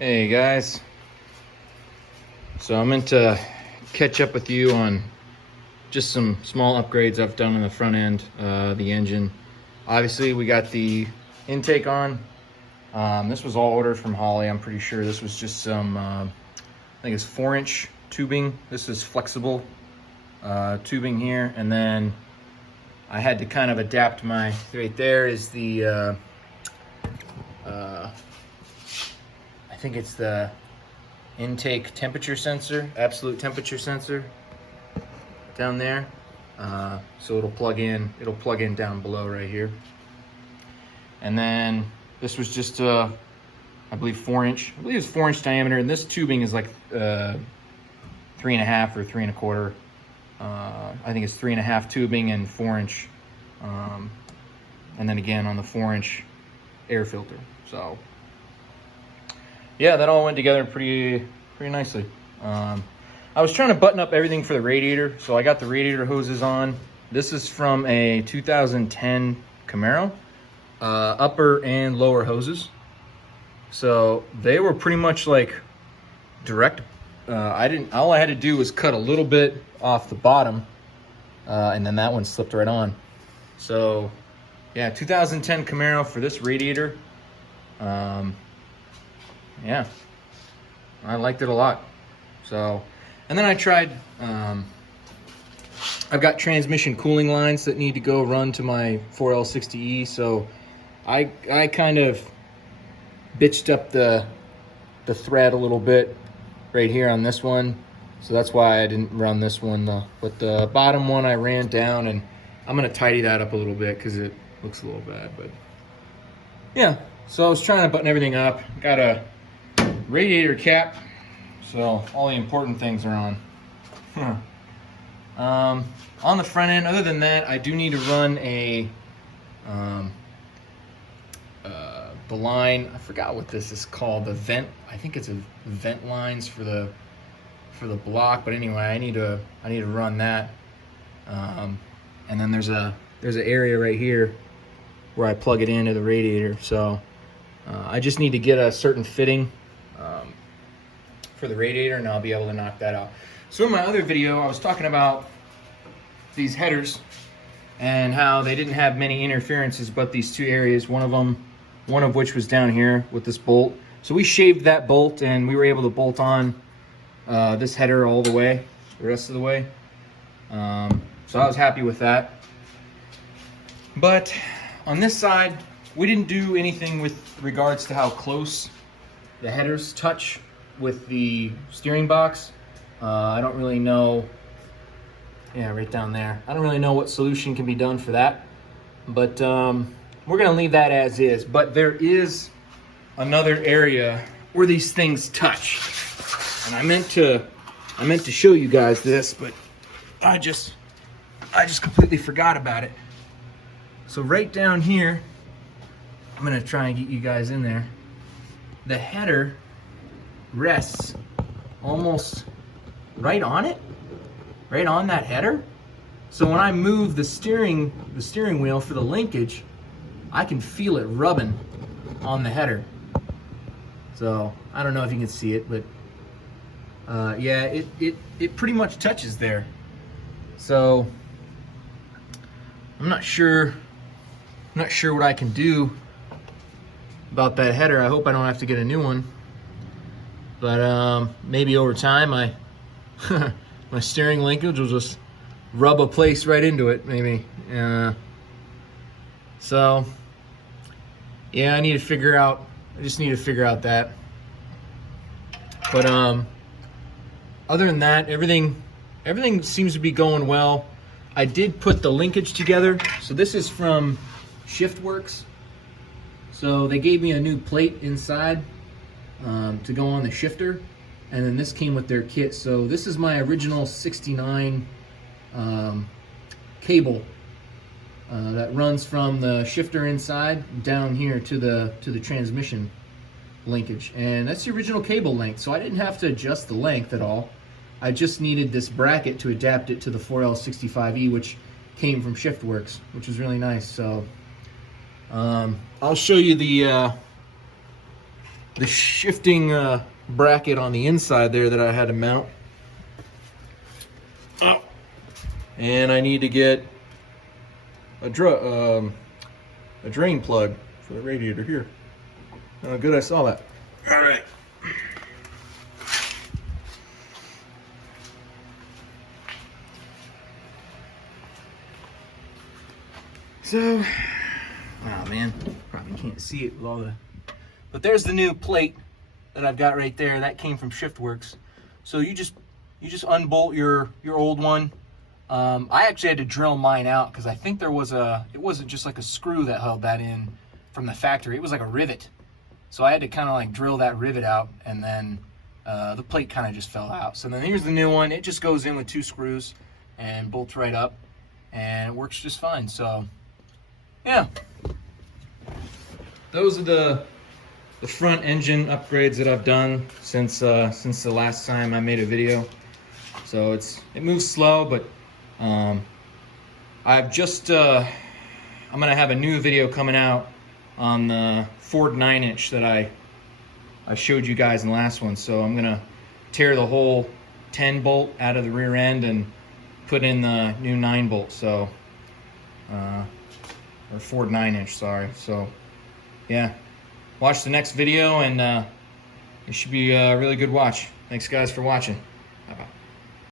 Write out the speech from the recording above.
Hey guys, so I'm meant to catch up with you on just some small upgrades I've done on the front end, the engine. Obviously we got the intake on. This was all ordered from Holly. I'm pretty sure this was just some, I think it's 4-inch tubing. This is flexible tubing here, and then I had to kind of adapt my, right there is the, I think it's the intake temperature sensor, absolute temperature sensor down there. So it'll plug in down below right here. And then this was just I believe 4-inch. I believe it's 4-inch diameter, and this tubing is like 3.5 or 3.25. I think it's 3.5 tubing and 4-inch. And then again on the 4-inch air filter. So yeah, that all went together pretty nicely. I was trying to button up everything for the radiator, so I got the radiator hoses on. This is from a 2010 Camaro, upper and lower hoses. So they were pretty much like direct. All I had to do was cut a little bit off the bottom, and then that one slipped right on. So yeah, 2010 Camaro for this radiator. Yeah, I liked it a lot. So, and then I tried, I've got transmission cooling lines that need to go run to my 4L60E. So I kind of bitched up the thread a little bit right here on this one. So that's why I didn't run this one though. But the bottom one I ran down, and I'm gonna tidy that up a little bit because it looks a little bad, but yeah. So I was trying to button everything up. Got a radiator cap, so all the important things are on. On the front end, other than that, I do need to run the line. I forgot what this is called. The vent. I think it's a vent lines for the block. But anyway, I need to run that. And then there's an area right here where I plug it into the radiator. So I just need to get a certain fitting for the radiator, and I'll be able to knock that out. So in my other video, I was talking about these headers and how they didn't have many interferences but these two areas, one of which was down here with this bolt. So we shaved that bolt, and we were able to bolt on this header all the way, the rest of the way. So I was happy with that. But on this side, we didn't do anything with regards to how close the headers touch with the steering box. I don't really know. Yeah, right down there. I don't really know what solution can be done for that, but we're gonna leave that as is. But there is another area where these things touch, and I meant to show you guys this, but I just completely forgot about it. So right down here, I'm gonna try and get you guys in there. The header rests almost right on it, right on that header. So when I move the steering wheel for the linkage, I can feel it rubbing on the header. So I don't know if you can see it, but yeah, it pretty much touches there. So I'm not sure what I can do about that header. I hope I don't have to get a new one. But maybe over time my steering linkage will just rub a place right into it, maybe. So yeah, I just need to figure out that. But other than that, everything seems to be going well. I did put the linkage together. So this is from Shiftworks. So they gave me a new plate inside to go on the shifter, and then this came with their kit. So this is my original 69 cable that runs from the shifter inside down here to the transmission linkage, and that's the original cable length. So I didn't have to adjust the length at all. I just needed this bracket to adapt it to the 4L65E, which came from Shiftworks, which was really nice. So I'll show you the shifting bracket on the inside there that I had to mount. Oh. And I need to get a drain plug for the radiator here. Oh, good, I saw that. All right. So, oh man, probably can't see it with all the, but there's the new plate that I've got right there. That came from Shiftworks. So you just unbolt your old one. I actually had to drill mine out because I think it wasn't just like a screw that held that in from the factory. It was like a rivet. So I had to kind of like drill that rivet out, and then the plate kind of just fell out. So then here's the new one. It just goes in with 2 screws and bolts right up, and it works just fine. So yeah, those are the front engine upgrades that I've done since the last time I made a video. So it moves slow, but I've just I'm gonna have a new video coming out on the Ford 9-inch that I showed you guys in the last one. So I'm gonna tear the whole 10 bolt out of the rear end and put in the new 9 bolt. So or Ford 9-inch, sorry. So yeah, watch the next video, and it should be a really good watch. Thanks guys for watching.